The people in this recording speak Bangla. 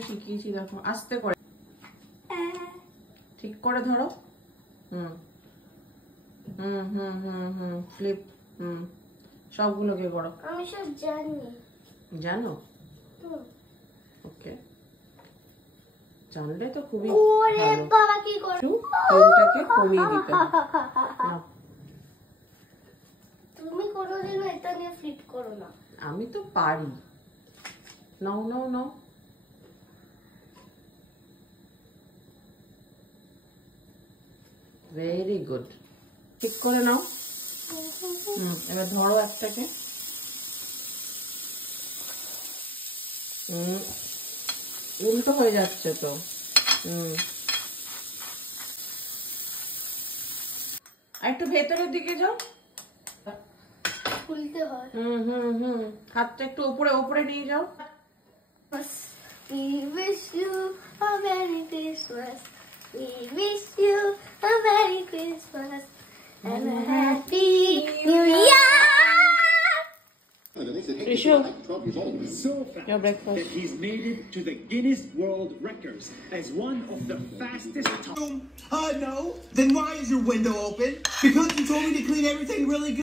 কিভাবে শিখিয়েছি দেখো, আস্তে করে ঠিক করে ধরো। হুম হুম হুম হুম হুম ফ্লিপ। হুম সবগুলোকে করো। আমি সব জানি। জানো? ওকে, জানলে তো খুবই ওরে বাবা কি করো, ফ্লেমটাকে কমিয়ে দিতে হবে। তুমি কোনোদিনও এটা নিয়ে ফ্লিপ করো না। আমি তো পারি। নাও নাও নাও। ভেরি গুড, ঠিক করে নাও। এবার ধরো একটাকে। উল্টো হয়ে যাচ্ছে তো। আর একটু ভেতরের দিকে যাও। খুলতে হয়। হাতটা একটু উপরে উপরে নিয়ে যাও। We wish you a Merry Christmas. We wish you a Merry Christmas and a Happy New Year. Rishu, So your fast breakfast. that he's made it to the Guinness World Records as one of the fastest. No. Then why is your window open? Because you told me to clean everything really good.